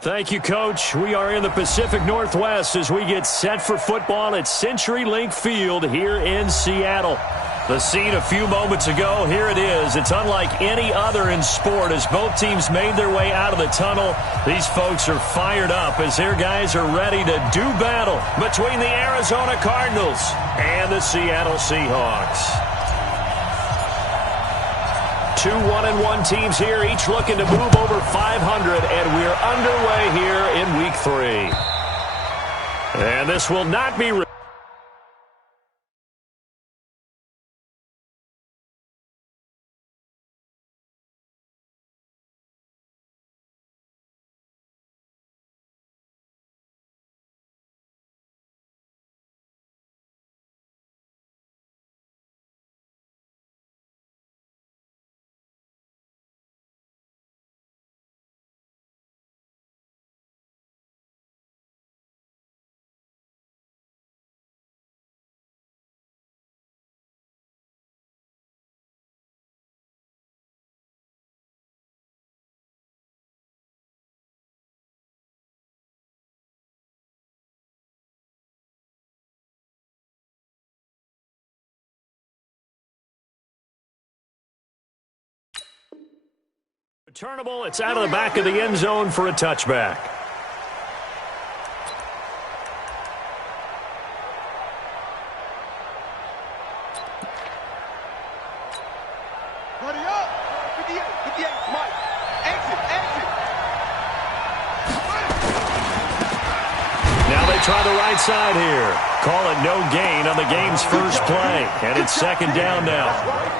Thank you, Coach. We are in the Pacific Northwest as we get set for football at CenturyLink Field here in Seattle. The scene a few moments ago, here it is. It's unlike any other in sport as both teams made their way out of the tunnel. These folks are fired up as their guys are ready to do battle between the Arizona Cardinals and the Seattle Seahawks. Two 1-1 teams here, each looking to move over 500, and we're underway here in Week 3. And this will not be... Returnable, it's out of the back of the end zone for a touchback. Buddy up! 58, Mike. Exit. Now they try the right side here. Call it no gain on the game's first play. And it's second down now.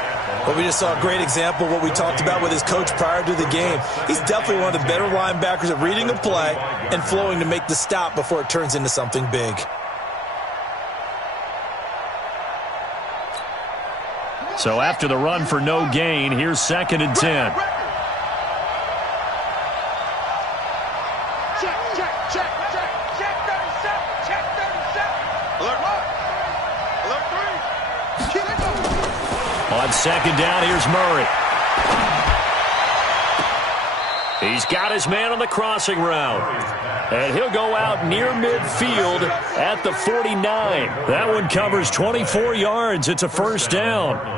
Well, we just saw a great example of what we talked about with his coach prior to the game. He's definitely one of the better linebackers at reading a play and flowing to make the stop before it turns into something big. So after the run for no gain, here's 2nd and 10. On second down, here's Murray. He's got his man on the crossing route. And he'll go out near midfield at the 49. That one covers 24 yards. It's a first down.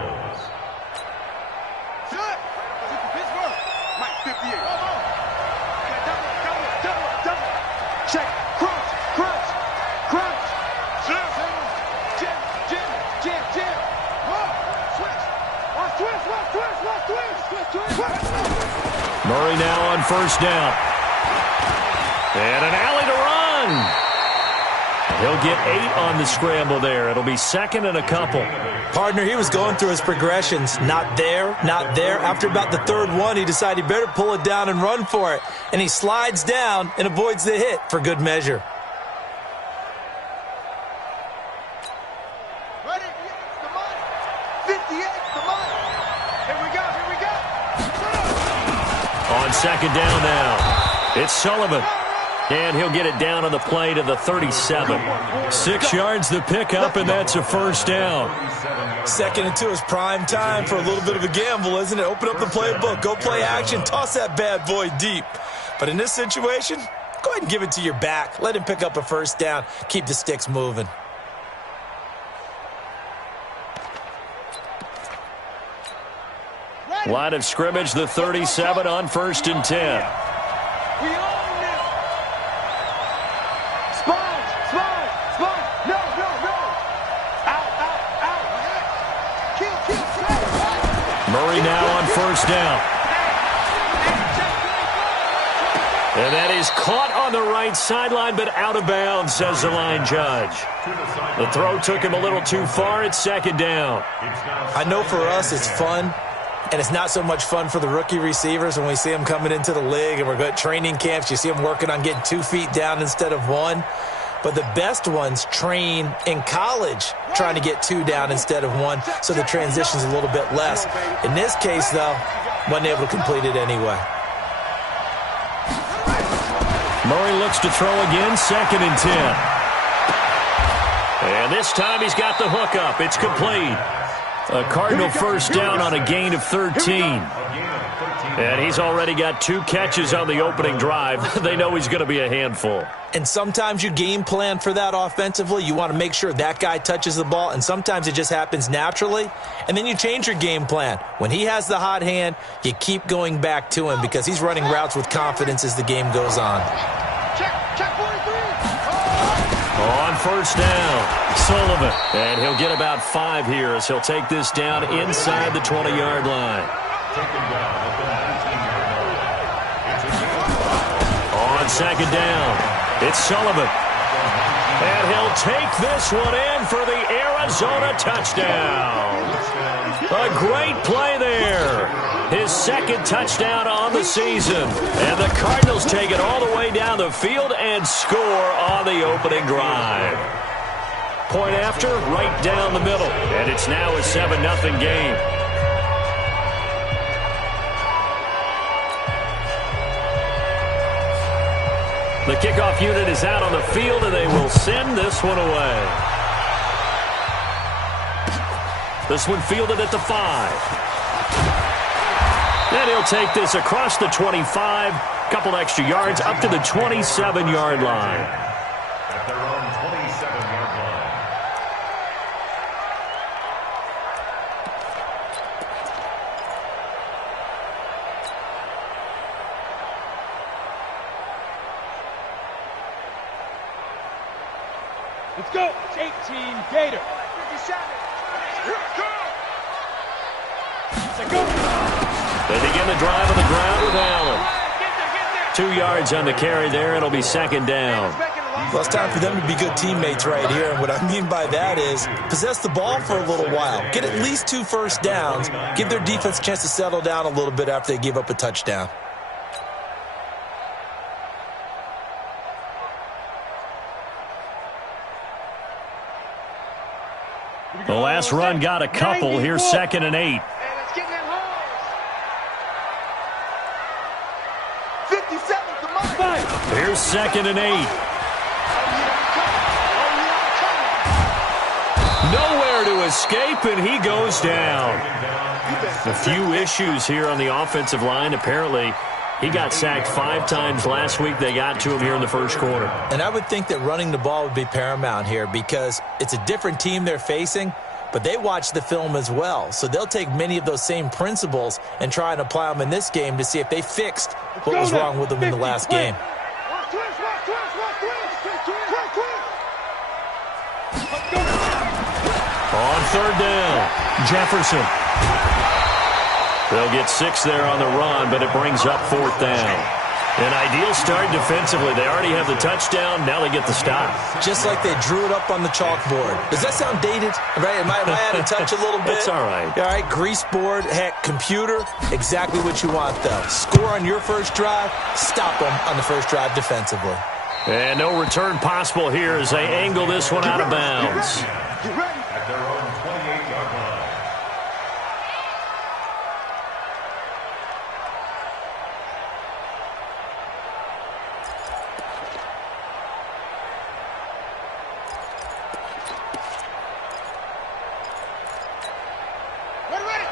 Murray now on first down. And an alley to run. He'll get 8 on the scramble there. It'll be 2nd and a couple. Partner, he was going through his progressions. Not there, not there. After about the 3rd one, he decided he better pull it down and run for it. And he slides down and avoids the hit for good measure. On second down now, it's Sullivan. And he'll get it down on the play to the 37. 6 yards the pickup, and that's a first down. 2nd and 2 is prime time for a little bit of a gamble, isn't it? Open up the playbook, go play action, toss that bad boy deep. But in this situation, go ahead and give it to your back. Let him pick up a first down. Keep the sticks moving. Line of scrimmage, the 37 on 1st and 10. Murray now on first down. And that is caught on the right sideline, but out of bounds, says the line judge. The throw took him a little too far. It's 2nd down. I know for us it's fun. And it's not so much fun for the rookie receivers when we see them coming into the league and we're going to training camps. You see them working on getting 2 feet down instead of 1. But the best ones train in college trying to get 2 down instead of 1, so the transition's a little bit less. In this case, though, wasn't able to complete it anyway. Murray looks to throw again, 2nd and 10. And this time he's got the hookup. It's complete. A Cardinal first down on a gain of 13. And he's already got 2 catches on the opening drive. They know he's going to be a handful. And sometimes you game plan for that offensively. You want to make sure that guy touches the ball, and sometimes it just happens naturally. And then you change your game plan. When he has the hot hand, you keep going back to him because he's running routes with confidence as the game goes on. Check 43. On first down, Sullivan. And he'll get about 5 here as he'll take this down inside the 20-yard line. On second down, it's Sullivan. And he'll take this one in for the Arizona touchdown. A great play there. His second touchdown on the season. And the Cardinals take it all the way down the field and score on the opening drive. Point after, right down the middle. And it's now a 7-0 game. The kickoff unit is out on the field, and they will send this one away. This one fielded at the 5. And he'll take this across the 25, couple extra yards, up to the 27-yard line. At their own 27-yard line. Let's go. It's 18 Gator. 57. Here it comes. Let's go. They begin the drive on the ground with Allen. 2 yards on the carry there. It'll be second down. Well, it's time for them to be good teammates right here. And what I mean by that is possess the ball for a little while. Get at least 2 first downs. Give their defense a chance to settle down a little bit after they give up a touchdown. The last run got a couple. Here's 2nd and 8. Let's get them home. 57 to Mike. Here's 2nd and 8. Nowhere to escape, and he goes down. A few issues here on the offensive line. Apparently, he got sacked 5 times last week. They got to him here in the first quarter. And I would think that running the ball would be paramount here because it's a different team they're facing, but they watch the film as well. So they'll take many of those same principles and try and apply them in this game to see if they fixed what was wrong with them in the last game. On third down, Jefferson. They'll get 6 there on the run, but it brings up 4th down. An ideal start defensively. They already have the touchdown. Now they get the stop. Just like they drew it up on the chalkboard. Does that sound dated? Right? Am I out of touch a little bit? It's all right. All right, grease board, heck, computer, exactly what you want, though. Score on your first drive, stop them on the first drive defensively. And no return possible here as they angle this one out of bounds. Get ready. At their own 28-yard line.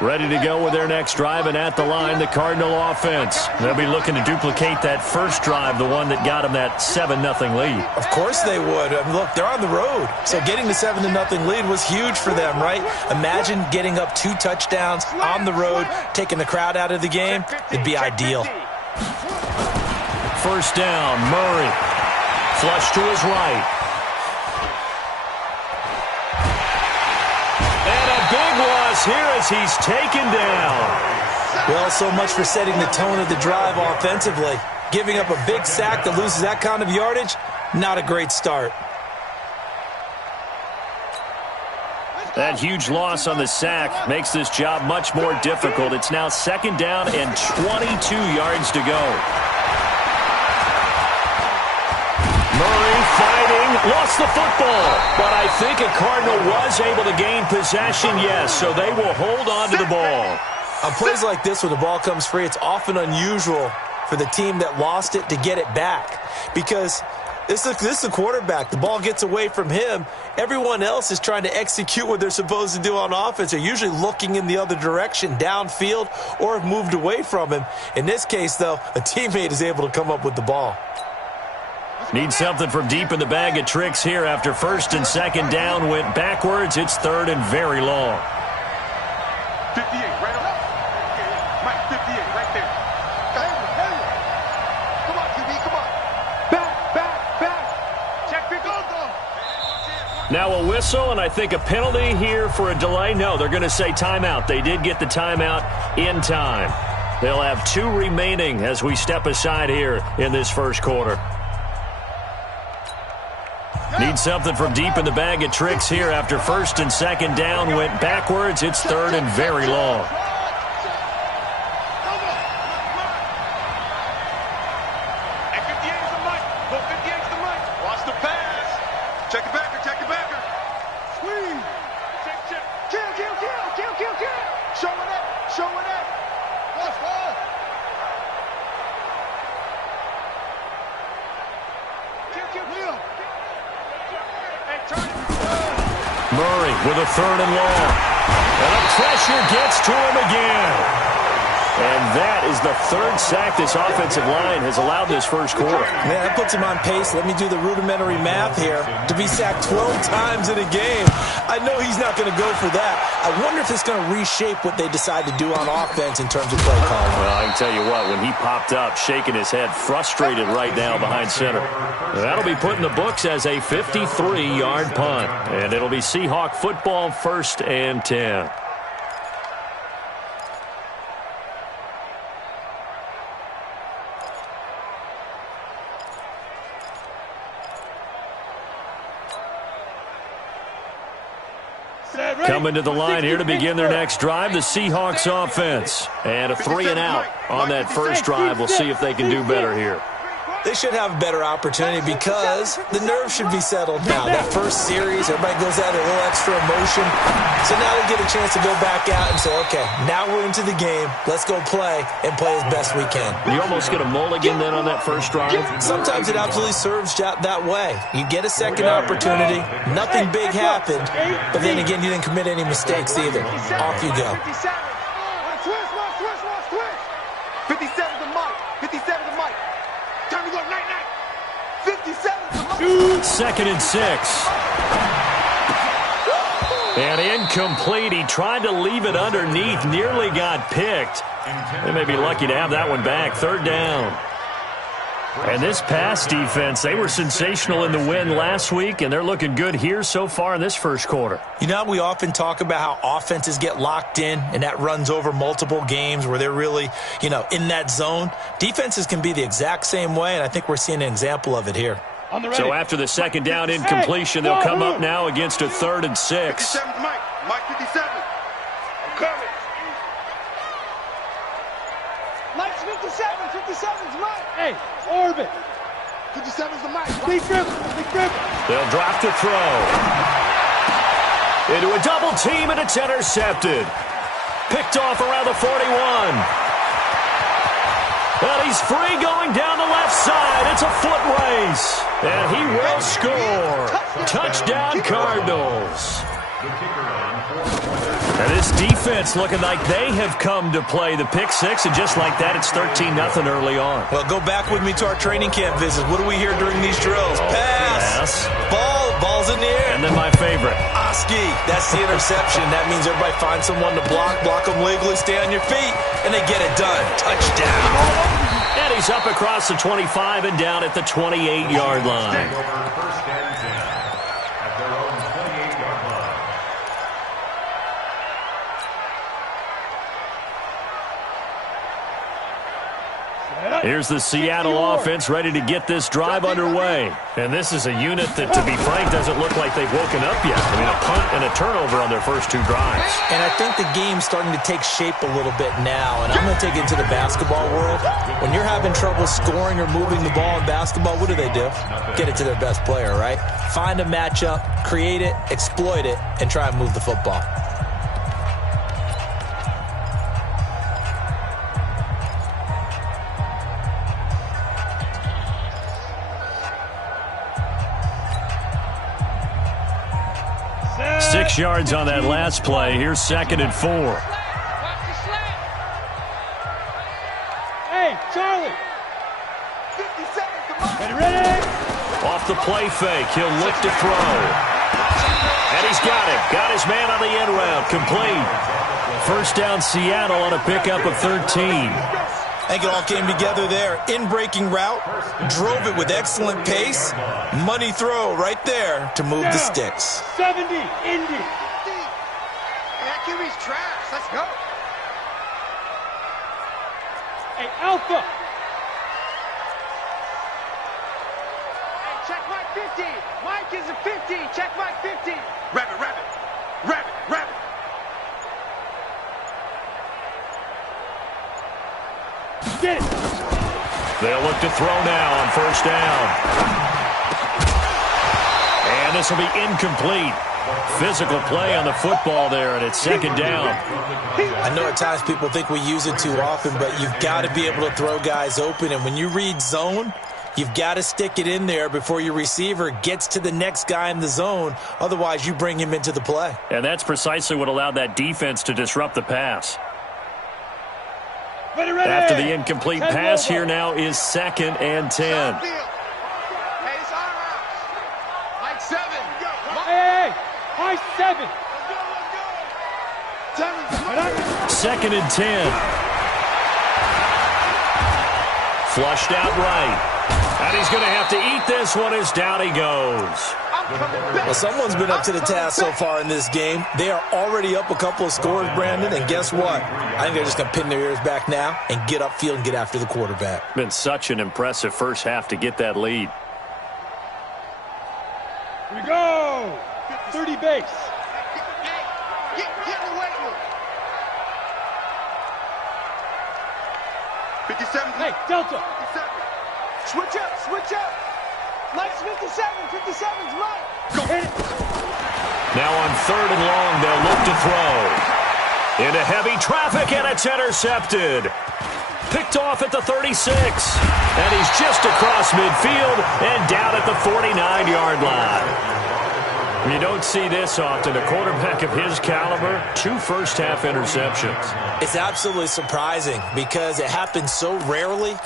Ready to go with their next drive, and at the line, the Cardinal offense. They'll be looking to duplicate that first drive, the one that got them that 7-0 lead. Of course they would. I mean, look, they're on the road. So getting the 7-0 lead was huge for them, right? Imagine getting up 2 touchdowns on the road, taking the crowd out of the game. It'd be ideal. First down, Murray. Flush to his right. Here as he's taken down. Well, so much for setting the tone of the drive offensively. Giving up a big sack that loses that kind of yardage, not a great start. That huge loss on the sack makes this job much more difficult. It's now 2nd down and 22 yards to go. Murray fighting, lost the football. But I think a Cardinal was able to gain possession, yes, so they will hold on to the ball. On plays like this where the ball comes free, it's often unusual for the team that lost it to get it back. Because This is the quarterback. The ball gets away from him. Everyone else is trying to execute what they're supposed to do on offense. They're usually looking in the other direction, downfield, or have moved away from him. In this case, though, a teammate is able to come up with the ball. Need something from deep in the bag of tricks here after first and second down went backwards. It's third and very long. 58, right up. Mike, 58, right there. Come on, QB, come on. Back. Check pick up. Now a whistle, and I think a penalty here for a delay. No, they're going to say timeout. They did get the timeout in time. They'll have 2 remaining as we step aside here in this first quarter. Need something from deep in the bag of tricks here after first and second down went backwards. It's third and very long. Hey, 58 is the mic. Go 58 is the mic. Watch the pass. Check it backer. Squeeze. Check. Kill. Show it up. Watch ball. Kill. Murray with a third and long. And the pressure gets to him again. And that is the third sack this offensive line has allowed this first quarter. Man, that puts him on pace. Let me do the rudimentary math here. To be sacked 12 times in a game, I know he's not going to go for that. I wonder if it's going to reshape what they decide to do on offense in terms of play calling. Well, I can tell you what, when he popped up, shaking his head, frustrated right now behind center. That'll be put in the books as a 53-yard punt. And it'll be Seahawk football, first and 10. Coming to the line here to begin their next drive, the Seahawks offense. And a 3-and-out on that first drive. We'll see if they can do better here. They should have a better opportunity because the nerves should be settled now. That first series, everybody goes out a little extra emotion. So now they get a chance to go back out and say, okay, now we're into the game. Let's go play and play as best we can. You almost get a mulligan then on that first drive? Sometimes it absolutely serves that way. You get a second opportunity. Nothing big happened. But then again, you didn't commit any mistakes either. Off you go. 57 to Mike. 57 to Mike. Time to go, night. 57 to Mike. Second and 6. And incomplete. He tried to leave it underneath. Nearly got picked. They may be lucky to have that one back. Third down. And this pass defense, they were sensational in the win last week, and they're looking good here so far in this first quarter. You know, we often talk about how offenses get locked in, and that runs over multiple games where they're really, in that zone. Defenses can be the exact same way, and I think we're seeing an example of it here. So after the second down incompletion, they'll come up now against a 3rd and 6. 57 to Mike. Mike 57. I'm coming. Mike's 57. 57's Mike. Hey, orbit. 57's the Mike. Big dribble. They'll drop to throw. Into a double team, and it's intercepted. Picked off around the 41. And he's free going down the left side. It's a foot race. And he will score. Touchdown, Cardinals. And this defense looking like they have come to play the pick six, and just like that, it's 13-0 early on. Well, go back with me to our training camp visits. What do we hear during these drills? Pass. Ball's in the air. And then my favorite. Oski. That's the interception. That means everybody finds someone to block them legally, stay on your feet, and they get it done. Touchdown. And he's up across the 25 and down at the 28-yard line. First and 10 at their own 28-yard line. Here's the Seattle offense ready to get this drive underway. And this is a unit that, to be frank, doesn't look like they've woken up yet. I mean, a punt and a turnover on their first 2 drives. And I think the game's starting to take shape a little bit now. And I'm going to take it into the basketball world. When you're having trouble scoring or moving the ball in basketball, what do? Get it to their best player, right? Find a matchup, create it, exploit it, and try and move the football. yards on that last play. Here's 2nd and 4. Hey, Charlie. 50 seconds to Mike. Ready? Off the play fake, he'll look to throw. And he's got it. Got his man on the end route. Complete. First down, Seattle on a pickup of 13. I think it all came together there. In-breaking route, drove it with excellent pace. Money throw right there to move the sticks. 70, Indy. That QB's trash. Let's go. Hey, Alpha. Hey, check Mike 50. Mike is a 50. Check Mike 50. Rabbit, rabbit. Rabbit, rabbit. Get it. They'll look to throw now on first down. And this will be incomplete. Physical play on the football there, and it's 2nd down. I know at times people think we use it too often, but you've got to be able to throw guys open. And when you read zone, you've got to stick it in there before your receiver gets to the next guy in the zone. Otherwise, you bring him into the play. And that's precisely what allowed that defense to disrupt the pass. Ready. After the incomplete pass, here now is 2nd and 10. Hey, it's our house. Mike 7. Hey, Mike 7. Let's go. 2nd and 10. Flushed out right. And he's going to have to eat this one as down he goes. Well, someone's been up to the task so far in this game. They are already up a couple of scores, Brandon, and guess what? I think they're just going to pin their ears back now and get upfield and get after the quarterback. Been such an impressive first half to get that lead. Here we go. 30 base. Get in the weight room. 57. Hey, Delta. 57. Switch up, switch up. Mike's 57. 57's Mike. Hit it. Now on 3rd and long, they'll look to throw. Into heavy traffic, and it's intercepted. Picked off at the 36. And he's just across midfield and down at the 49-yard line. You don't see this often. A quarterback of his caliber, 2 first-half interceptions. It's absolutely surprising because it happens so rarely.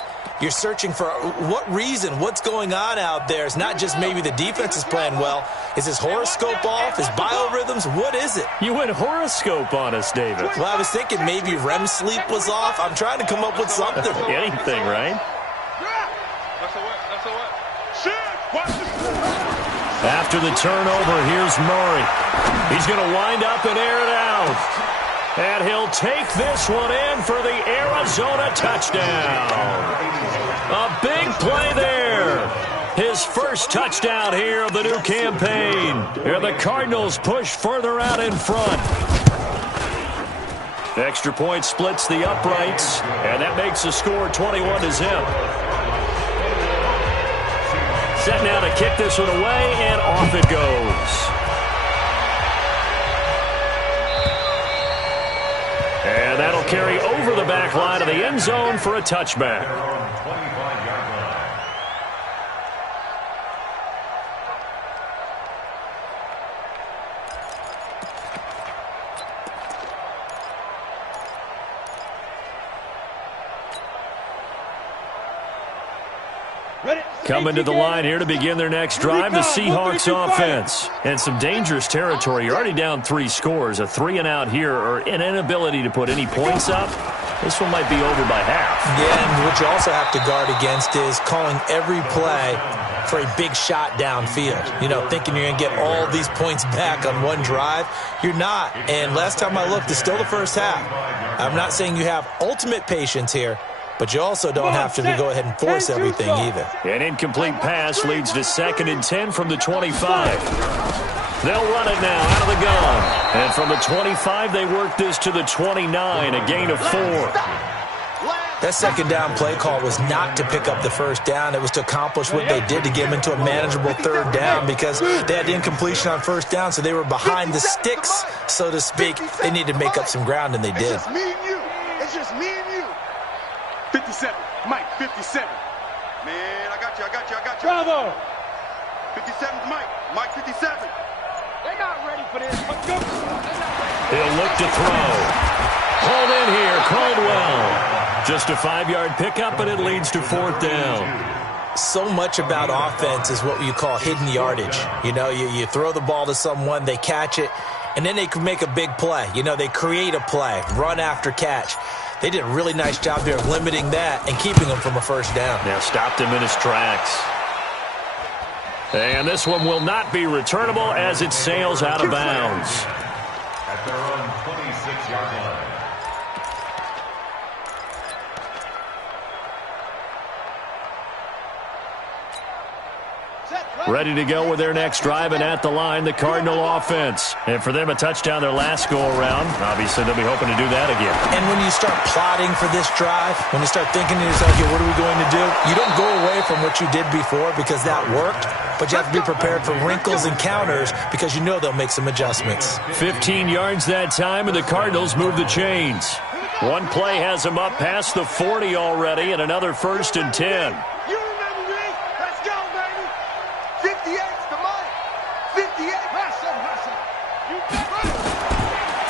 You're searching for what reason, what's going on out there. It's not just maybe the defense is playing well. Is his horoscope off? His biorhythms? What is it? You went horoscope on us, David. Well, I was thinking maybe REM sleep was off. I'm trying to come up with something. Anything, right? That's a what? That's a what? Shit! Watch this. After the turnover, here's Murray. He's going to wind up and air it out. And he'll take this one in for the Arizona touchdown. A big play there. His first touchdown here of the new campaign. And the Cardinals push further out in front. Extra point splits the uprights, and that makes the score 21-0. Set now to kick this one away, and off it goes. And that'll carry over the back line of the end zone for a touchback. Coming to the line here to begin their next drive, the Seahawks offense. And some dangerous territory. You're already down 3 scores. A 3-and-out here, or an inability to put any points up. This one might be over by half. Yeah, and what you also have to guard against is calling every play for a big shot downfield. You know, thinking you're going to get all these points back on one drive. You're not. And last time I looked, it's still the first half. I'm not saying you have ultimate patience here, but you also don't have to go ahead and force everything either. An incomplete pass leads to 2nd and 10 from the 25. They'll run it now out of the gun. And from the 25, they work this to the 29, a gain of 4. That second down play call was not to pick up the first down. It was to accomplish what they did to get them into a manageable 3rd down because they had incompletion on first down, so they were behind the sticks, so to speak. They needed to make up some ground, and they did. It's just me and you. It's just me and you. 57. Mike, 57. Man, I got you. Bravo. 57's Mike. Mike, 57. They're not ready for this. Let's go. He'll look to throw. Pulled in here, Caldwell. Just a 5-yard pickup, and it leads to 4th down. So much about offense is what you call hidden yardage. You know, you throw the ball to someone, they catch it, and then they can make a big play. You know, they create a play, run after catch. They did a really nice job there of limiting that and keeping him from a first down. Now stopped him in his tracks. And this one will not be returnable as it sails out of bounds. At their own 26-yard line. Ready to go with their next drive, and at the line, the Cardinal offense. And for them, a touchdown their last go-around. Obviously, they'll be hoping to do that again. And when you start plotting for this drive, when you start thinking to yourself, okay, what are we going to do? You don't go away from what you did before because that worked, but you have to be prepared for wrinkles and counters because you know they'll make some adjustments. 15 yards that time, and the Cardinals move the chains. One play has them up past the 40 already, and another 1st and 10. You remember me? Let's go, baby. 58's the money. 58.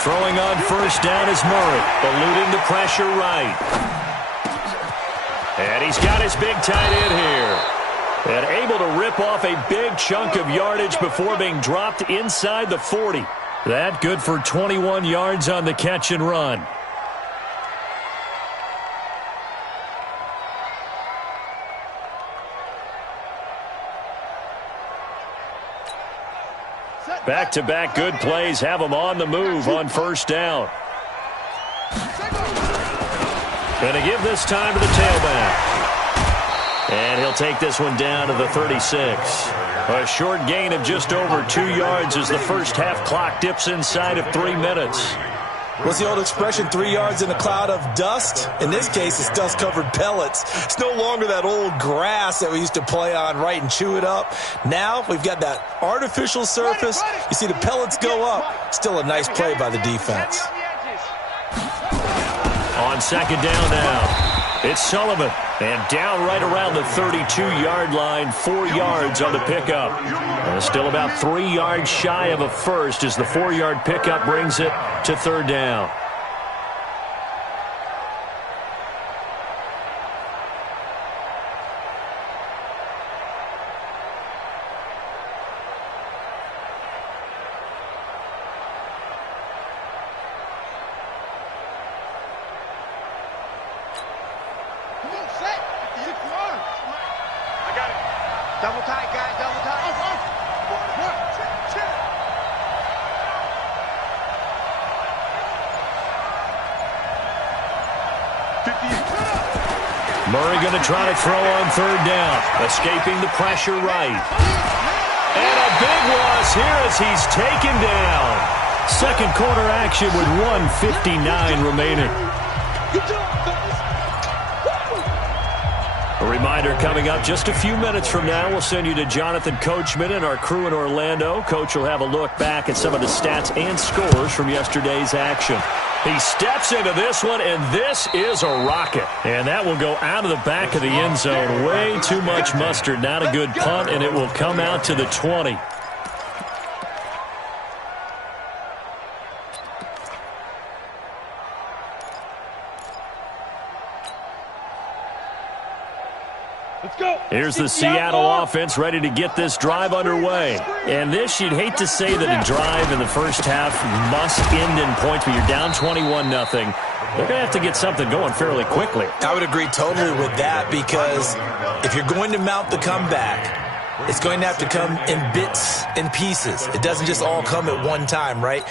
Throwing on 1st down is Murray, eluding the pressure right. And he's got his big tight end here. And able to rip off a big chunk of yardage before being dropped inside the 40. That good for 21 yards on the catch and run. Back-to-back good plays have them on the move on 1st down. Going to give this time to the tailback. And he'll take this one down to the 36. A short gain of just over 2 yards as the first half clock dips inside of 3 minutes. What's the old expression, 3 yards in a cloud of dust? In this case, it's dust-covered pellets. It's no longer that old grass that we used to play on, right, and chew it up. Now we've got that artificial surface. You see the pellets go up. Still a nice play by the defense. On 2nd down now. It's Sullivan, and down right around the 32-yard line, 4 yards on the pickup. And still about 3 yards shy of a first as the 4-yard pickup brings it to 3rd down. Double tight, guys, double tight. Murray going to try to throw on 3rd down, escaping the pressure right. And a big loss here as he's taken down. 2nd quarter action with 1:59 remaining. A reminder coming up just a few minutes from now, we'll send you to Jonathan Coachman and our crew in Orlando. Coach will have a look back at some of the stats and scores from yesterday's action. He steps into this one, and this is a rocket. And that will go out of the back of the end zone. Way too much mustard. Not a good punt, and it will come out to the 20. Here's the Seattle offense ready to get this drive underway. And this, you'd hate to say that a drive in the first half must end in points, but you're down 21-0. They're going to have to get something going fairly quickly. I would agree totally with that because if you're going to mount the comeback, it's going to have to come in bits and pieces. It doesn't just all come at one time, right?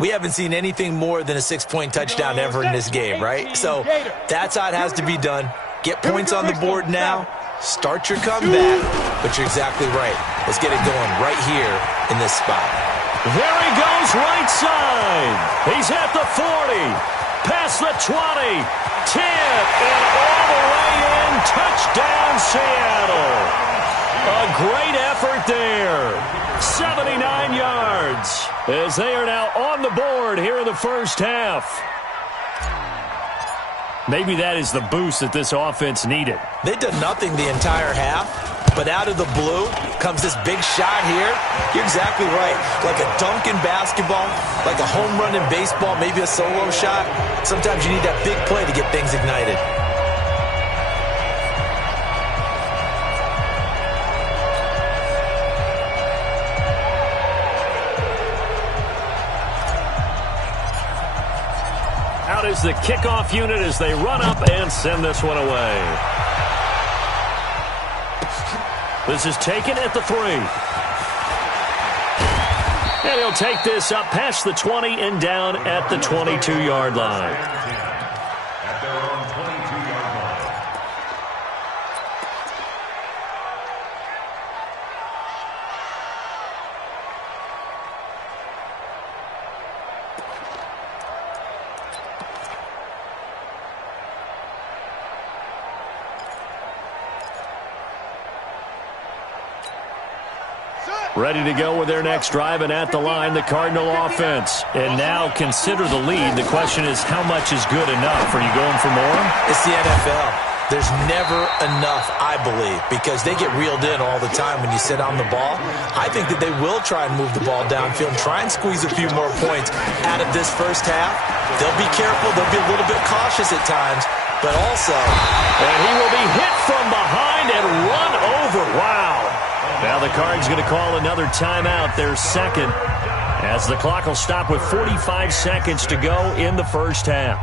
We haven't seen anything more than a 6-point touchdown ever in this game, right? So that's how it has to be done. Get points on the board now. Start your comeback, but you're exactly right. Let's get it going right here in this spot. There he goes right side. He's at the 40, past the 20, 10, and all the way in. Touchdown, Seattle. A great effort there. 79 yards as they are now on the board here in the first half. Maybe that is the boost that this offense needed. They've done nothing the entire half, But out of the blue comes this big shot here. You're exactly right. Like a dunk in basketball, like a home run in baseball, maybe a solo shot. Sometimes you need that big play to get things ignited. Out is the kickoff unit as they run up and send this one away. This is taken at the 3. And he'll take this up past the 20 and down at the 22-yard line. At their own 22-yard line. Ready to go with their next drive, and at the line, the Cardinal offense. And now consider the lead. The question is, how much is good enough? Are you going for more? It's the NFL. There's never enough, I believe, because they get reeled in all the time when you sit on the ball. I think that they will try and move the ball downfield and try and squeeze a few more points out of this first half. They'll be careful. They'll be a little bit cautious at times, but also... And he will be hit from behind and run over. Wow. Now the Cards going to call another timeout, their second, as the clock will stop with 45 seconds to go in the first half.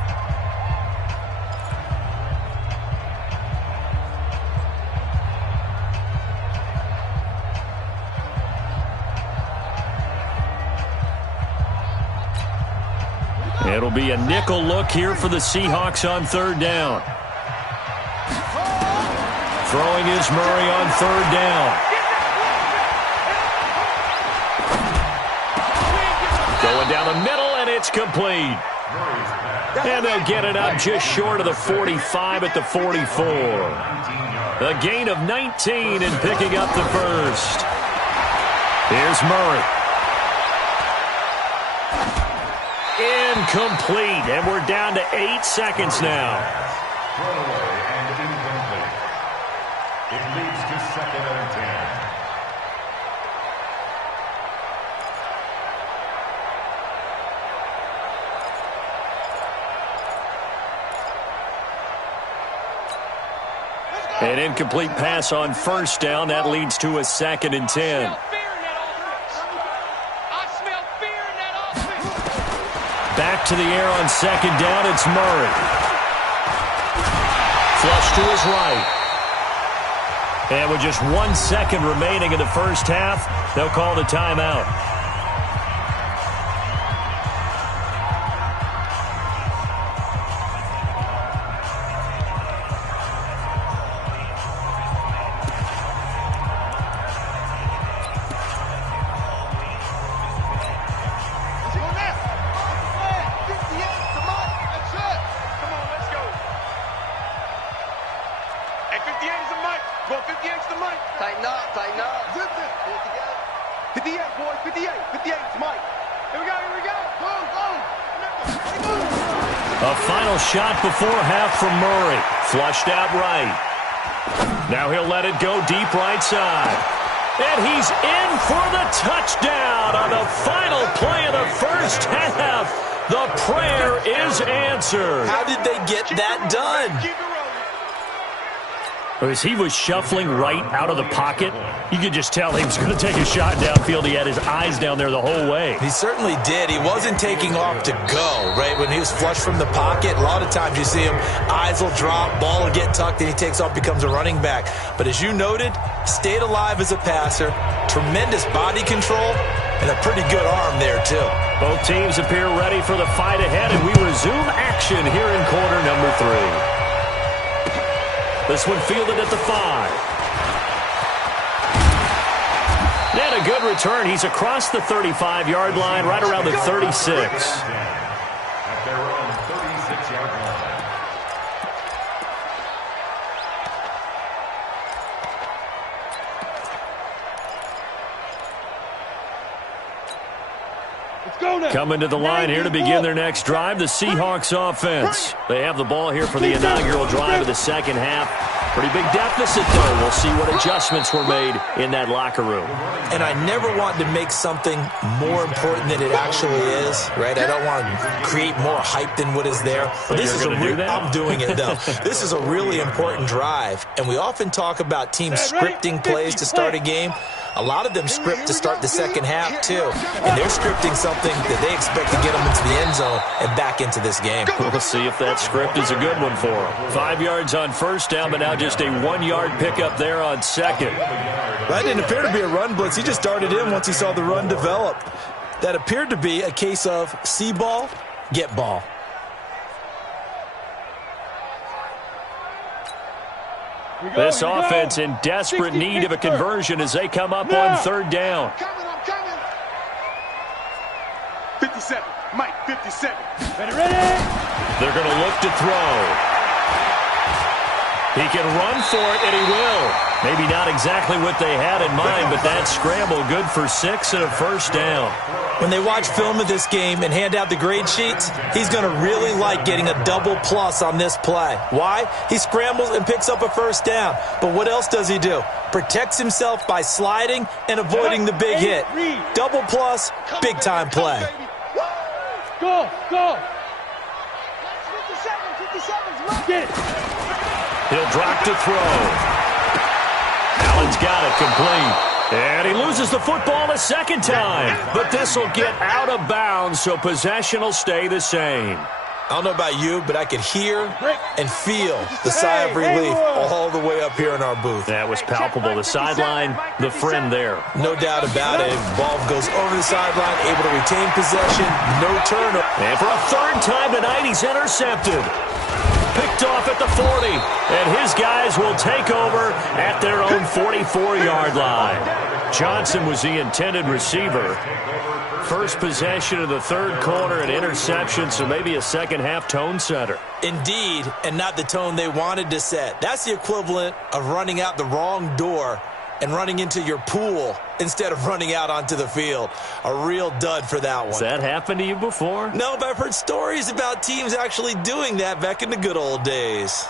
It'll be a nickel look here for the Seahawks on third down. Throwing is Murray on third down. Going down the middle, and it's complete. And they'll get it up just short of the 45 at the 44. A gain of 19 and picking up the first. Here's Murray. Incomplete, and we're down to 8 seconds now. Throwaway and incomplete. It leads to 2nd and 10. An incomplete pass on first down. That leads to a 2nd and 10. Back to the air on second down. It's Murray. Flush to his right. And with just 1 second remaining in the first half, they'll call the timeout. A final shot before half from Murray. Flushed out right. Now he'll let it go deep right side. And he's in for the touchdown on the final play of the first half. The prayer is answered. How did they get that done? As he was shuffling right out of the pocket, you could just tell he was going to take a shot downfield. He had his eyes down there the whole way. He certainly did. He wasn't taking off to go, right? When he was flushed from the pocket, a lot of times you see him, eyes will drop, ball will get tucked, and he takes off, becomes a running back. But as you noted, stayed alive as a passer, tremendous body control, and a pretty good arm there, too. Both teams appear ready for the fight ahead, and we resume action here in quarter number 3. This one fielded at the 5. And a good return. He's across the 35-yard line, right around the 36. At their own 36-yard line. Let's go now. Coming to the line here to begin their next drive, the Seahawks offense. They have the ball here for the inaugural drive of the second half. Pretty big deficit, though. We'll see what adjustments were made in that locker room. And I never want to make something more important than it actually is, right? I don't want to create more hype than what is there. But this is I'm doing it, though. This is a really important drive. And we often talk about teams scripting plays to start a game. A lot of them script to start the second half, too. And they're scripting something that they expect to get them into the end zone and back into this game. We'll see if that script is a good one for them. 5 yards on first down, but now just a 1-yard pickup there on second. That didn't appear to be a run blitz. He just started in once he saw the run develop. That appeared to be a case of see ball, get ball. This offense in desperate need of a conversion as they come up on third down. I'm coming. 57. Mike, 57. Ready. They're going to look to throw. He can run for it, and he will. Maybe not exactly what they had in mind, but that scramble good for 6 and a first down. When they watch film of this game and hand out the grade sheets, he's going to really like getting a double plus on this play. Why? He scrambles and picks up a first down. But what else does he do? Protects himself by sliding and avoiding the big hit. Double plus, big-time play. Go. 57. Get it. He'll drop to throw. Allen's got it complete. And he loses the football a second time. But this will get out of bounds, so possession will stay the same. I don't know about you, but I could hear and feel the sigh of relief all the way up here in our booth. That was palpable. The sideline, the friend there. No doubt about it. Ball goes over the sideline, able to retain possession, no turnover. And for a third time tonight, he's intercepted. Picked off at the 40, and his guys will take over at their own 44-yard line. Johnson was the intended receiver. First possession of the third quarter, an interception, so maybe a second-half tone setter. Indeed, and not the tone they wanted to set. That's the equivalent of running out the wrong door and running into your pool instead of running out onto the field. A real dud for that one. Has that happened to you before? No, but I've heard stories about teams actually doing that back in the good old days.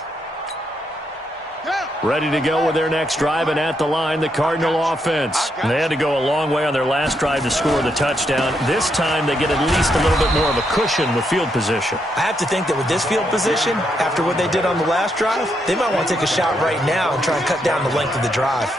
Ready to go with their next drive, and at the line, the Cardinal offense. They had to go a long way on their last drive to score the touchdown. This time, they get at least a little bit more of a cushion with field position. I have to think that with this field position, after what they did on the last drive, they might want to take a shot right now and try and cut down the length of the drive.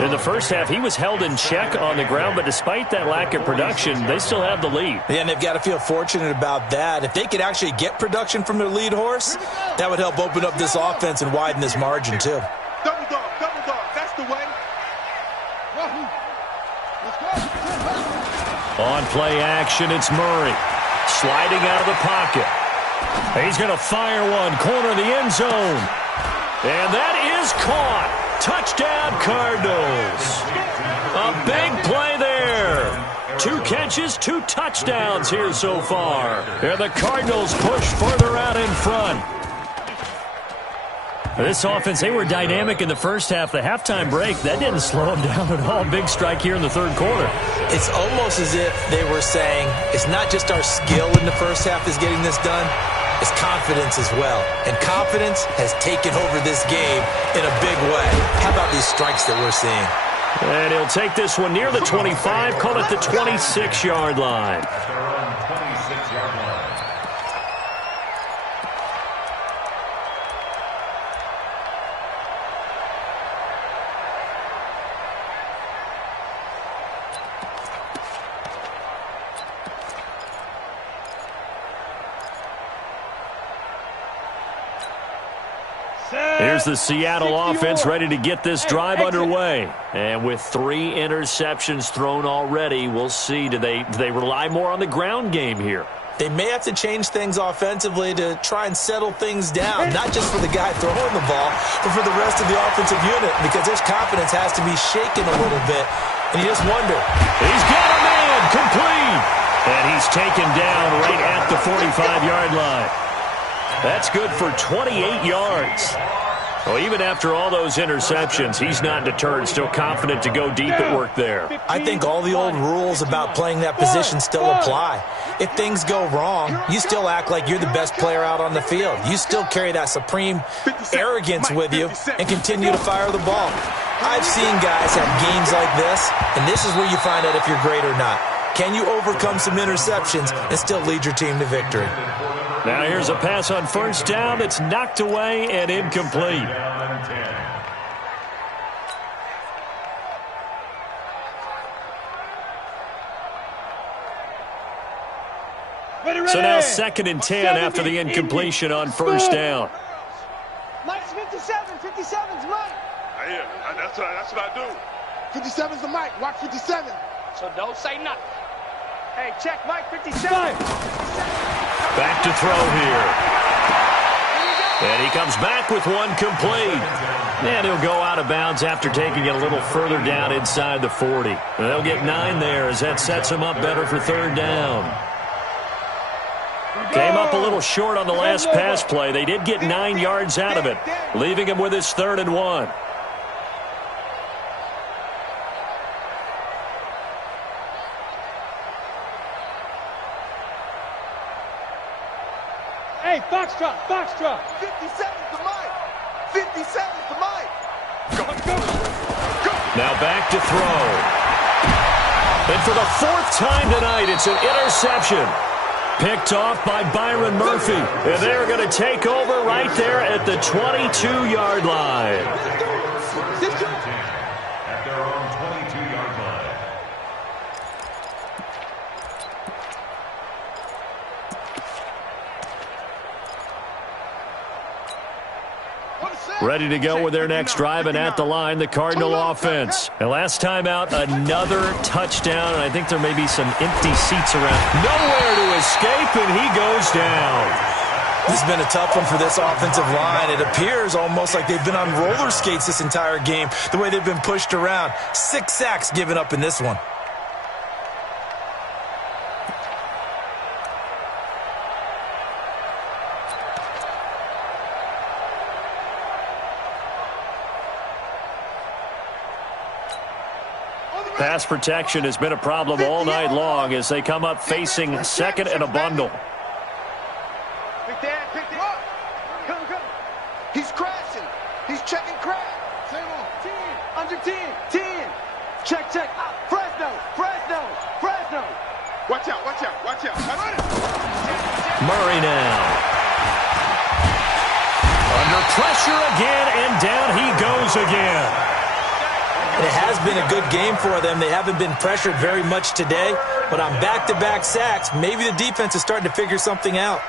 In the first half, he was held in check on the ground, but despite that lack of production, they still have the lead. Yeah, and they've got to feel fortunate about that. If they could actually get production from their lead horse, that would help open up this offense and widen this margin, too. Double dog, that's the way. On play action, it's Murray. Sliding out of the pocket. He's going to fire one, corner of the end zone. And that is caught. Touchdown, Cardinals. A big play there. 2 catches, 2 touchdowns here so far. And the Cardinals push further out in front. This offense, they were dynamic in the first half. The halftime break, that didn't slow them down at all. Big strike here in the third quarter. It's almost as if they were saying, it's not just our skill in the first half is getting this done, it's confidence as well. And confidence has taken over this game in a big way. How about these strikes that we're seeing? And he'll take this one near the 25, call it the 26-yard line. Here's the Seattle offense ready to get this drive underway. And with 3 interceptions thrown already, we'll see. Do they rely more on the ground game here? They may have to change things offensively to try and settle things down, not just for the guy throwing the ball, but for the rest of the offensive unit, because their confidence has to be shaken a little bit. And you just wonder. He's got a man complete. And he's taken down right at the 45-yard line. That's good for 28 yards. Well, even after all those interceptions, he's not deterred, still confident to go deep at work there. I think all the old rules about playing that position still apply. If things go wrong, you still act like you're the best player out on the field. You still carry that supreme arrogance with you and continue to fire the ball. I've seen guys have games like this, and this is where you find out if you're great or not. Can you overcome some interceptions and still lead your team to victory? Now here's a pass on first down. It's knocked away and incomplete. So now 2nd and 10 after the incompletion on first down. Mike's 57. 57's Mike. Yeah, that's what I do. 57's the Mike. Watch 57. So don't say nothing. Hey, check Mike 57. Back to throw here. And he comes back with one complete. And he'll go out of bounds after taking it a little further down inside the 40. And they'll get 9 there as that sets him up better for 3rd down. Came up a little short on the last pass play. They did get 9 yards out of it, leaving him with his 3rd and 1. Hey, Foxtrot, Foxtrot. 57's the Mike. 57's the Mike. Go. Now back to throw. And for the 4th time tonight, it's an interception. Picked off by Byron Murphy. And they're going to take over right there at the 22-yard line. At their own 22-yard line. Ready to go with their next drive, and at the line, the Cardinal offense. And last time out, another touchdown, and I think there may be some empty seats around. Nowhere to escape, and he goes down. This has been a tough one for this offensive line. It appears almost like they've been on roller skates this entire game, the way they've been pushed around. 6 sacks given up in this one. Pass protection has been a problem all night long as they come up facing 2nd and a bundle. Pick that. Come. He's crashing. He's checking crash. 10. Under 10. 10. Check. Fresno. Watch out. Murray now. Under pressure again, and down he goes again. It has been a good game for them. They haven't been pressured very much today, but on back-to-back sacks, maybe the defense is starting to figure something out.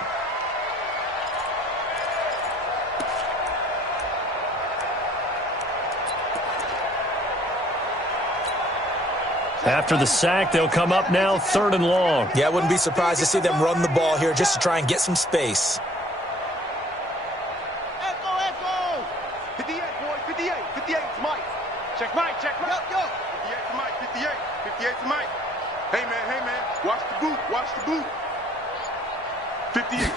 After the sack, they'll come up now 3rd and long. Yeah, I wouldn't be surprised to see them run the ball here just to try and get some space. Echo. 58, boy. 58's Mike. Check Mike. Yo. 58's Mike. 58's Mike. Hey, man. Watch the boot. 58.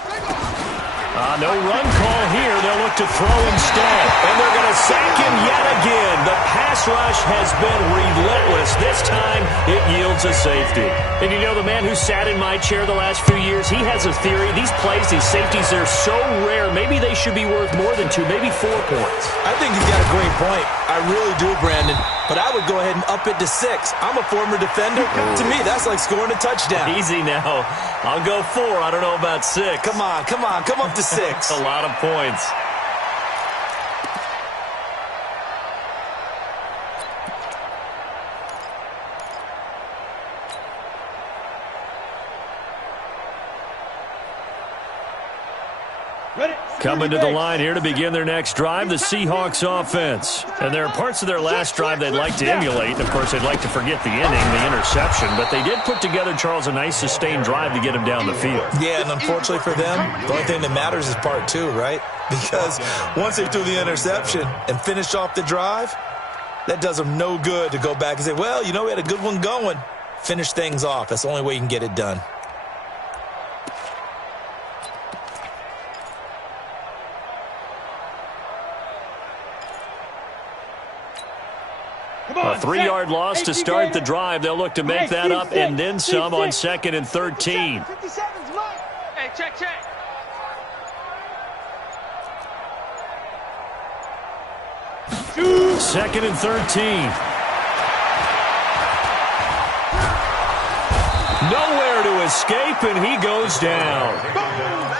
No run call here. They'll look to throw instead. And they're going to sack him yet again. The pass rush has been relentless. This time, it yields a safety. And you know, the man who sat in my chair the last few years, he has a theory. These plays, these safeties, they're so rare. Maybe they should be worth more than 2, maybe 4 points. I think he's got a great point. I really do, Brandon. But I would go ahead and up it to 6. I'm a former defender. To me, that's like scoring a touchdown. Easy now. I'll go 4. I don't know about 6. Come on. Come up to 6. A lot of points. Coming to the line here to begin their next drive, the Seahawks offense. And there are parts of their last drive they'd like to emulate. And, of course, they'd like to forget the inning, the interception. But they did put together, Charles, a nice sustained drive to get him down the field. Yeah, and unfortunately for them, the only thing that matters is part 2, right? Because once they threw the interception and finished off the drive, that does them no good to go back and say, well, you know, we had a good one going. Finish things off. That's the only way you can get it done. A 3-yard loss to start the drive. They'll look to make that up and then some on 2nd and 13. 57's Mike. Hey, check. Second and 13. Nowhere to escape, and he goes down.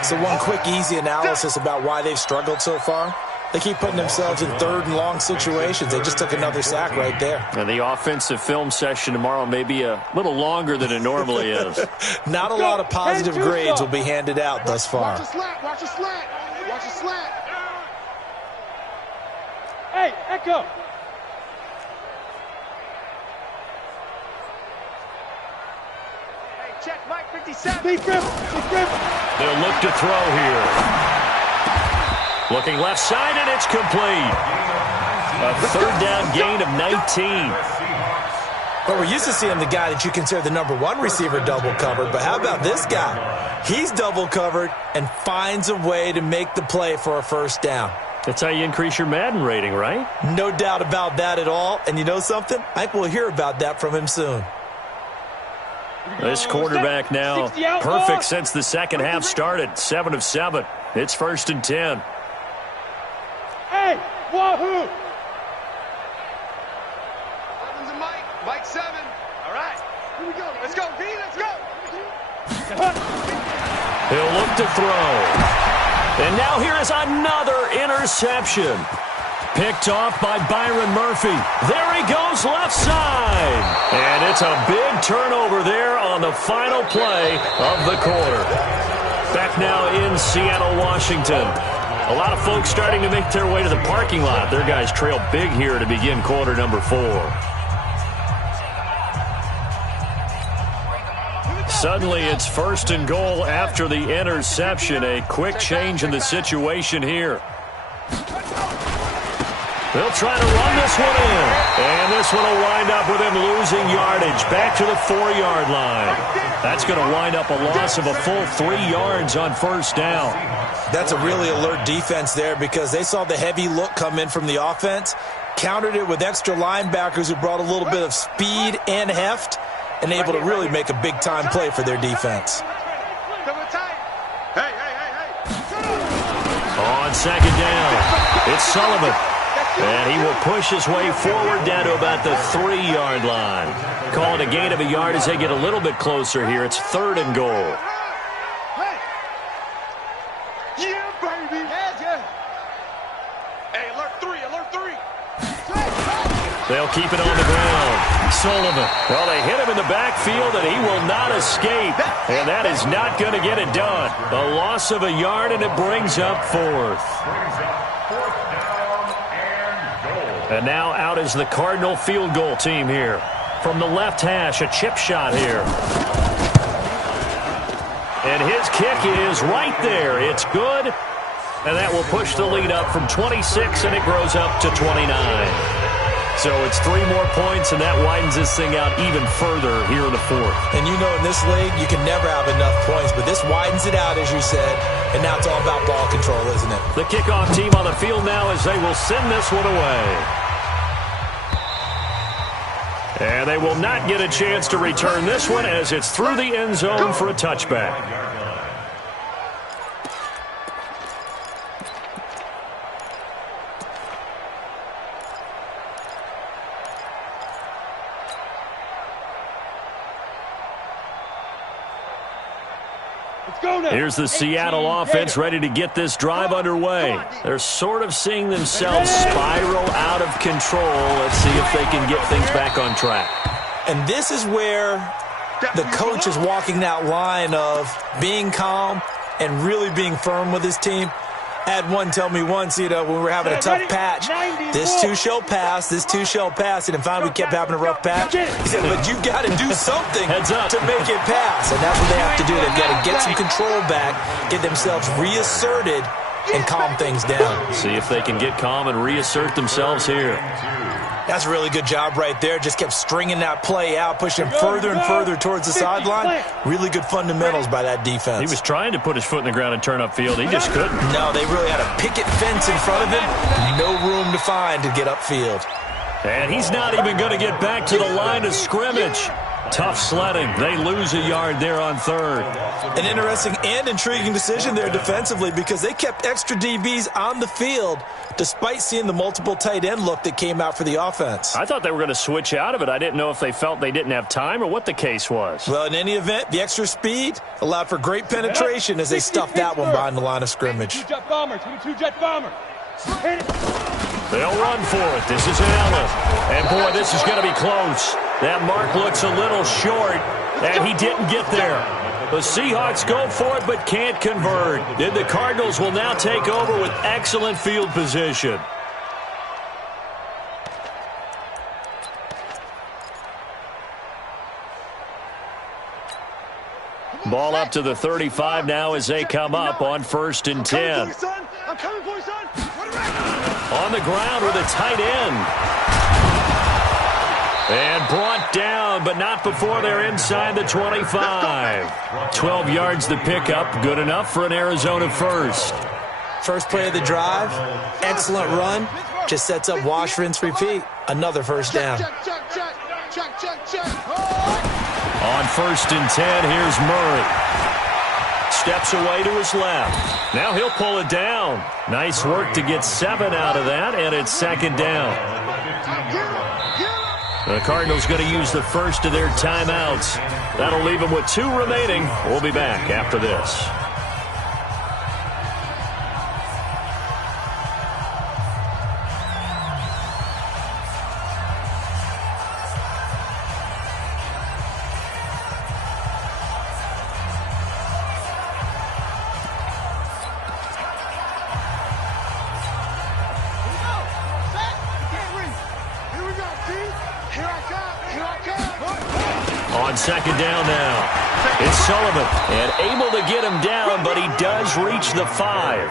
So one quick, easy analysis about why they've struggled so far. They keep putting themselves in 3rd and long situations. They just took another sack right there. And the offensive film session tomorrow may be a little longer than it normally is. Not a lot of positive grades will be handed out thus far. Watch a slant. Watch a slant. Watch a slant. Hey, Echo. Hey, check Mike 57. Deep dribble. They'll look to throw here. Looking left side, and it's complete. A 3rd down gain of 19. Well, we're used to seeing the guy that you consider the #1 receiver double covered, but how about this guy? He's double covered and finds a way to make the play for a 1st down. That's how you increase your Madden rating, right? No doubt about that at all. And you know something? I think we'll hear about that from him soon. This quarterback now perfect since the second half started. 7 of 7. It's 1st and 10. Hey, wahoo! Evans and Mike. Mike 7. All right. Here we go. Let's go, B. Let's go. He'll look to throw. And now here is another interception. Picked off by Byron Murphy. There he goes left side. And it's a big turnover there on the final play of the quarter. Back now in Seattle, Washington. A lot of folks starting to make their way to the parking lot. Their guys trail big here to begin quarter number 4. Suddenly, it's 1st and goal after the interception. A quick change in the situation here. They'll try to run this one in. And this one will wind up with him losing yardage back to the 4-yard line. That's going to wind up a loss of a full 3 yards on 1st down. That's a really alert defense there because they saw the heavy look come in from the offense, countered it with extra linebackers who brought a little bit of speed and heft, and able to really make a big-time play for their defense. Hey. On 2nd down, it's Sullivan. And he will push his way forward down to about the 3-yard line. Call it a gain of a yard as they get a little bit closer here. It's 3rd and goal. Yeah, baby. Yeah. Hey, alert 3. They'll keep it on the ground. Sullivan. Well, they hit him in the backfield, and he will not escape. And that is not going to get it done. A loss of a yard, and it brings up 4th. And now out is the Cardinal field goal team here. From the left hash, a chip shot here. And his kick is right there. It's good. And that will push the lead up from 26, and it grows up to 29. So it's 3 more points, and that widens this thing out even further here in the 4th. And you know in this league, you can never have enough points, but this widens it out, as you said, and now it's all about ball control, isn't it? The kickoff team on the field now as they will send this one away. And they will not get a chance to return this one as it's through the end zone for a touchback. Here's the Seattle offense ready to get this drive underway. They're sort of seeing themselves spiral out of control. Let's see if they can get things back on track. And this is where the coach is walking that line of being calm and really being firm with his team. I had one tell me once, when we were having a tough patch, this too shall pass, this too shall pass, and finally we kept having a rough patch. He said, but you've got to do something to make it pass, and that's what they have to do. They've got to get some control back, get themselves reasserted, and calm things down. See if they can get calm and reassert themselves here. That's a really good job right there. Just kept stringing that play out, pushing further and further towards the sideline. Really good fundamentals by that defense. He was trying to put his foot in the ground and turn upfield. He just couldn't. No, they really had a picket fence in front of him. No room to find to get upfield. And he's not even going to get back to the line of scrimmage. Tough sledding. They lose a yard there on third. An interesting and intriguing decision there defensively because they kept extra DBs on the field despite seeing the multiple tight end look that came out for the offense. I thought they were going to switch out of it. I didn't know if they felt they didn't have time or what the case was. Well, in any event, the extra speed allowed for great penetration as they stuffed that one behind the line of scrimmage. 22 jet bomber, 22 jet bomber. Hit it. They'll run for it. This is Allen. And, boy, this is going to be close. That mark looks a little short, and he didn't get there. The Seahawks go for it but can't convert. Then the Cardinals will now take over with excellent field position. Ball up to the 35 now as they come up on 1st and 10. I'm coming for you, son. On the ground with a tight end. And brought down, but not before they're inside the 25. 12 yards the pickup. Good enough for an Arizona first. First play of the drive, excellent run. Just sets up wash, rinse, repeat. Another first down. Check. On 1st and 10, here's Murray. Steps away to his left. Now he'll pull it down. Nice work to get 7 out of that, and it's 2nd down. The Cardinals going to use the first of their timeouts. That'll leave them with 2 remaining. We'll be back after this. On 2nd down now, it's Sullivan, and able to get him down, but he does reach the 5.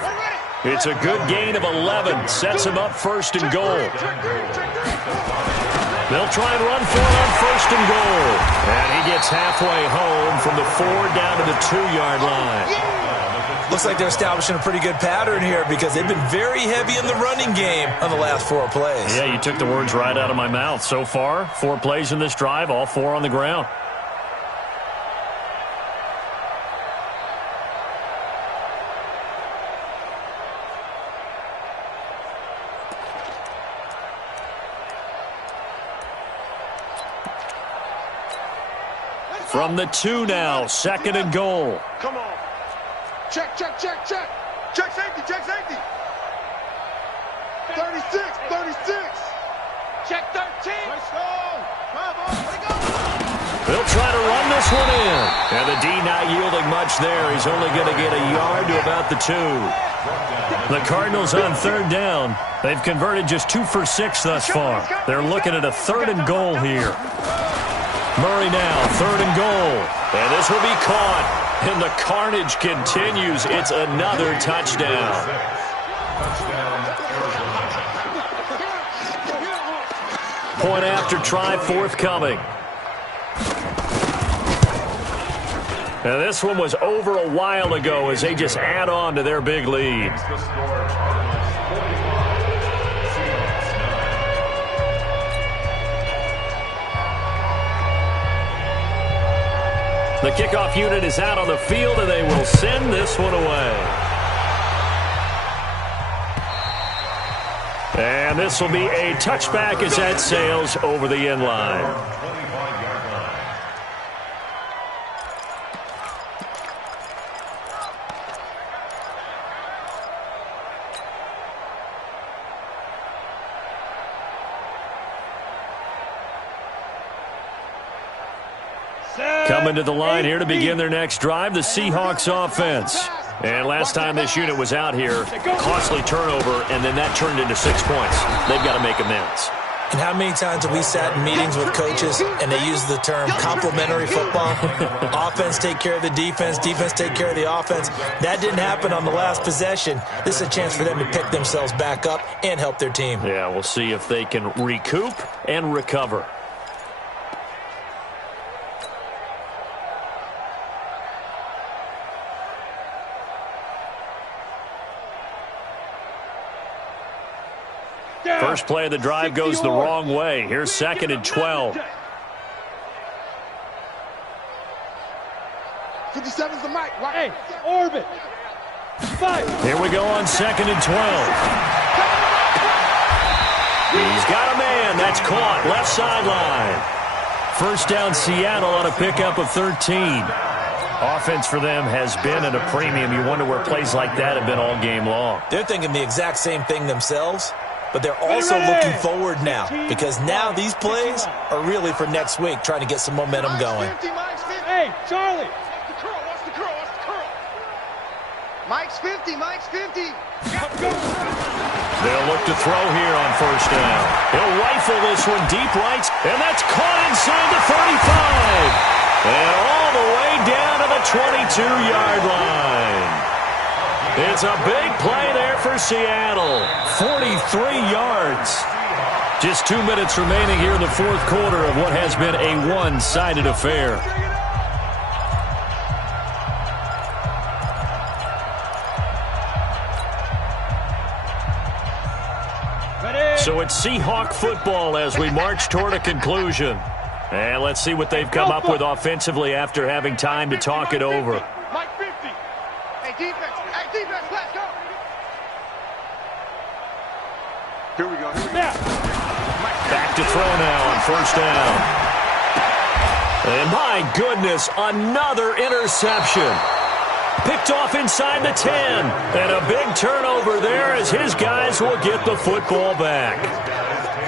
It's a good gain of 11, sets him up 1st and goal. They'll try and run for it on 1st and goal, and he gets halfway home from the 4 down to the 2-yard line. Looks like they're establishing a pretty good pattern here because they've been very heavy in the running game on the last 4 plays. Yeah, you took the words right out of my mouth. So far, 4 plays in this drive, all 4 on the ground. From the 2 now, 2nd and goal. Come on. Check. Check safety. 36. Check 13. Let's go. Come on. Let it go. They'll try to run this one in. And the D not yielding much there. He's only going to get a yard to about the 2. The Cardinals on 3rd down. They've converted just 2 for 6 thus far. They're looking at a 3rd and goal here. Murray now, 3rd and goal. And this will be caught. And the carnage continues. It's another touchdown. Point after try forthcoming. And this one was over a while ago as they just add on to their big lead. The kickoff unit is out on the field, and they will send this one away. And this will be a touchback as that sails over the end line. Coming to the line here to begin their next drive, the Seahawks offense. And last time this unit was out here, costly turnover, and then that turned into 6 points. They've got to make amends. And how many times have we sat in meetings with coaches and they use the term complementary football? Offense take care of the defense, defense take care of the offense. That didn't happen on the last possession. This is a chance for them to pick themselves back up and help their team. Yeah, we'll see if they can recoup and recover. First play of the drive goes the wrong way. Here's 2nd and 12. 57's the mic. Hey, orbit. 5. Here we go on 2nd and 12. He's got a man. That's caught. Left sideline. First down Seattle on a pickup of 13. Offense for them has been at a premium. You wonder where plays like that have been all game long. They're thinking the exact same thing themselves, but they're also looking forward now because now these plays are really for next week, trying to get some momentum going. Hey, Charlie. Watch the curl. Watch the curl. Watch the curl. Mike's 50. Mike's 50. They'll look to throw here on first down. He'll rifle this one deep right, and that's caught inside the 35. And all the way down to the 22-yard line. It's a big play there for Seattle. 43 yards. Just 2 minutes remaining here in the fourth quarter of what has been a one-sided affair. So it's Seahawk football as we march toward a conclusion. And let's see what they've come up with offensively after having time to talk it over. Mike 50. Hey, defense. Hey, defense, let's go. Here we go. Here we go. Back to throw now on first down. And my goodness, another interception. Picked off inside the 10. And a big turnover there as his guys will get the football back.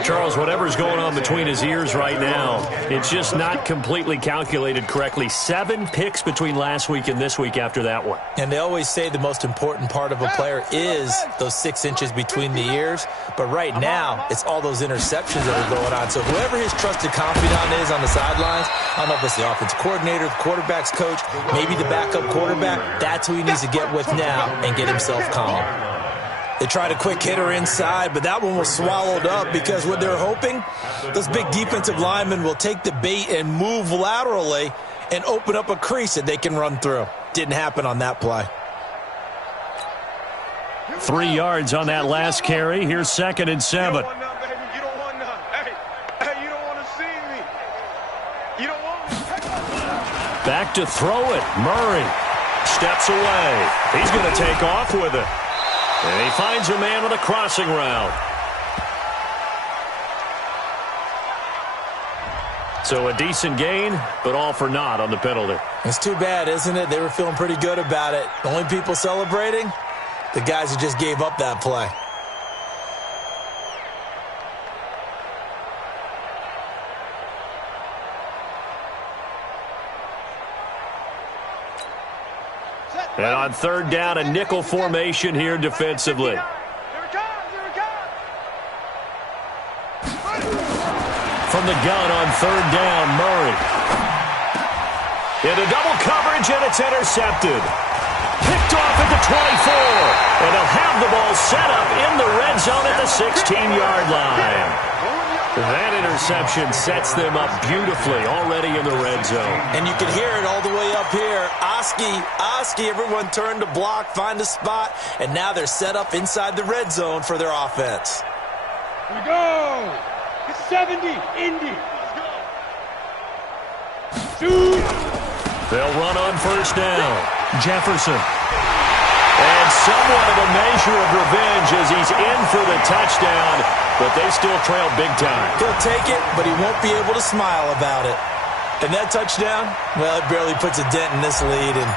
Charles, whatever's going on between his ears right now, it's just not completely calculated correctly. 7 picks between last week and this week after that one. And they always say the most important part of a player is those 6 inches between the ears. But right now, it's all those interceptions that are going on. So whoever his trusted confidant is on the sidelines, I don't know if it's the offensive coordinator, the quarterback's coach, maybe the backup quarterback, that's who he needs to get with now and get himself calm. They tried a quick hitter inside, but that one was swallowed up because what they're hoping, those big defensive linemen will take the bait and move laterally and open up a crease that they can run through. Didn't happen on that play. 3 yards on that last carry. Here's 2nd and 7. You don't want none, baby. You don't want none. Hey, you don't want to see me. You don't want me. Back to throw it. Murray steps away. He's going to take off with it. And he finds a man on the crossing route. So a decent gain, but all for naught on the penalty. It's too bad, isn't it? They were feeling pretty good about it. The only people celebrating, the guys who just gave up that play. And on third down, a nickel formation here defensively. Here it comes. Here it comes. From the gun on third down, Murray. Into double coverage, and it's intercepted. Picked off at the 24. And they'll have the ball set up in the red zone at the 16-yard line. That interception sets them up beautifully already in the red zone. And you can hear it all the way up here. Oski, everyone turned to block, find a spot, and now they're set up inside the red zone for their offense. Here we go. It's 70, Indy. Shoot. They'll run on first down. Jefferson. And somewhat of a measure of revenge as he's in for the touchdown, but they still trail big time. He'll take it, but he won't be able to smile about it. And that touchdown, well, it barely puts a dent in this lead. And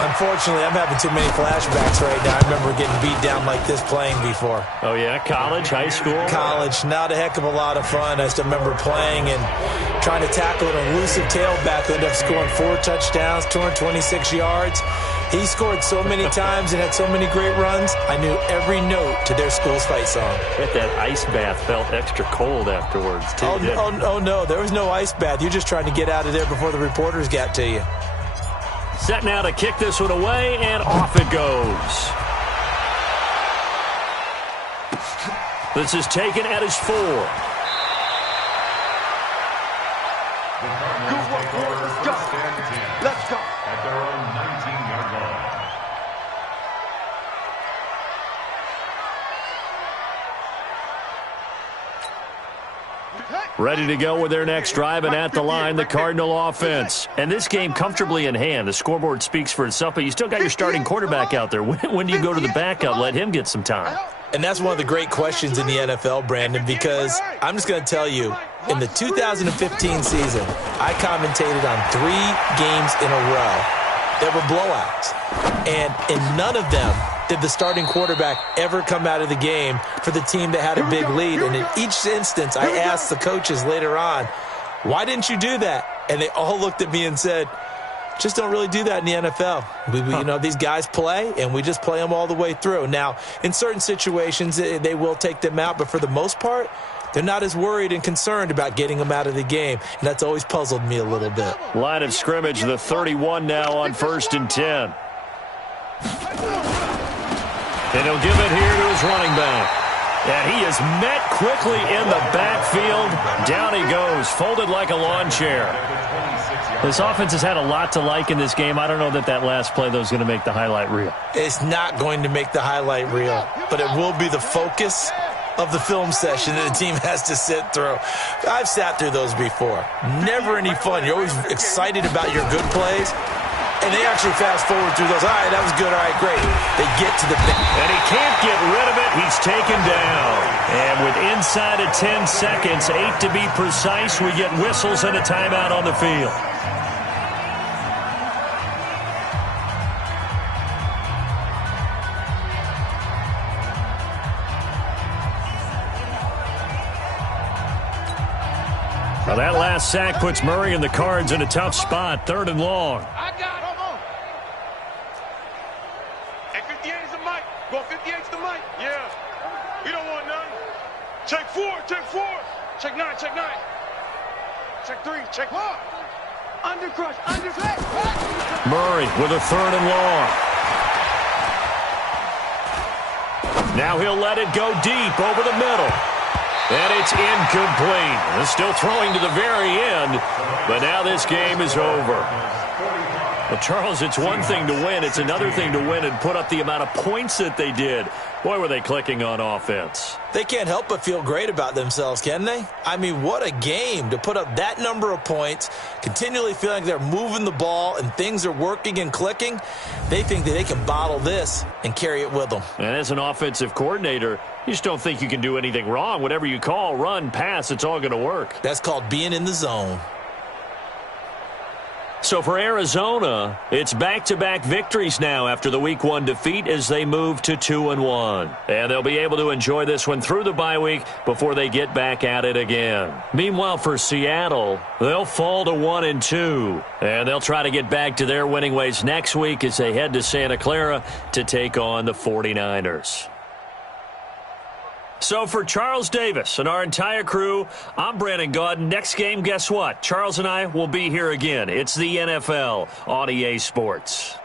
unfortunately, I'm having too many flashbacks right now. I remember getting beat down like this playing before. Oh, yeah? College, high school? College. Not a heck of a lot of fun. I still remember playing and trying to tackle an elusive tailback who ended up scoring 4 touchdowns, 226 yards. He scored so many times and had so many great runs, I knew every note to their school's fight song. Bet that ice bath felt extra cold afterwards, too. Oh, no, there was no ice bath. You're just trying to get out of there before the reporters got to you. Set now to kick this one away, and off it goes. This is taken at his 4. Good work, boys. Let's go. Let's go. At their own 19-yard line. Ready to go with their next drive, and at the line, the Cardinal offense. And this game comfortably in hand. The scoreboard speaks for itself, but you still got your starting quarterback out there. When do you go to the backup, let him get some time? And that's one of the great questions in the NFL, Brandon, because I'm just going to tell you, in the 2015 season, I commentated on 3 games in a row that were blowouts. And in none of them did the starting quarterback ever come out of the game for the team that had a big lead. And in each instance, I asked the coaches later on, why didn't you do that? And they all looked at me and said, just don't really do that in the NFL. You know, these guys play, and we just play them all the way through. Now, in certain situations, they will take them out, but for the most part, they're not as worried and concerned about getting them out of the game, and that's always puzzled me a little bit. Line of scrimmage, the 31 now on 1st and 10. And he'll give it here to his running back. And he is met quickly in the backfield. Down he goes, folded like a lawn chair. This offense has had a lot to like in this game. I don't know that last play, though, is going to make the highlight reel. It's not going to make the highlight reel, but it will be the focus of the film session that the team has to sit through. I've sat through those before. Never any fun. You're always excited about your good plays, and they actually fast forward through those. All right, that was good. All right, great. They get to the bench. And he can't get rid of it. He's taken down. And with inside of 10 seconds, 8 to be precise, we get whistles and a timeout on the field. Now that last sack puts Murray and the Cards in a tough spot, 3rd and long. I got him. And 58 is the mic. Go 58 is the mic. Yeah. You don't want none. Check 4. Check 4. Check 9. Check 9. Check 3. Check 4. Under crush. Under crush. Murray with a 3rd and long. Now he'll let it go deep over the middle. And it's incomplete. They're still throwing to the very end, but now this game is over. Well, Charles, it's one thing to win. It's another thing to win and put up the amount of points that they did. Boy, were they clicking on offense. They can't help but feel great about themselves, can they? I mean, what a game to put up that number of points, continually feeling like they're moving the ball and things are working and clicking. They think that they can bottle this and carry it with them. And as an offensive coordinator, you just don't think you can do anything wrong. Whatever you call, run, pass, it's all going to work. That's called being in the zone. So for Arizona, it's back-to-back victories now after the Week 1 defeat as they move to 2-1. And they'll be able to enjoy this one through the bye week before they get back at it again. Meanwhile, for Seattle, they'll fall to 1-2. And they'll try to get back to their winning ways next week as they head to Santa Clara to take on the 49ers. So for Charles Davis and our entire crew, I'm Brandon Gaudin. Next game, guess what? Charles and I will be here again. It's the NFL on EA Sports.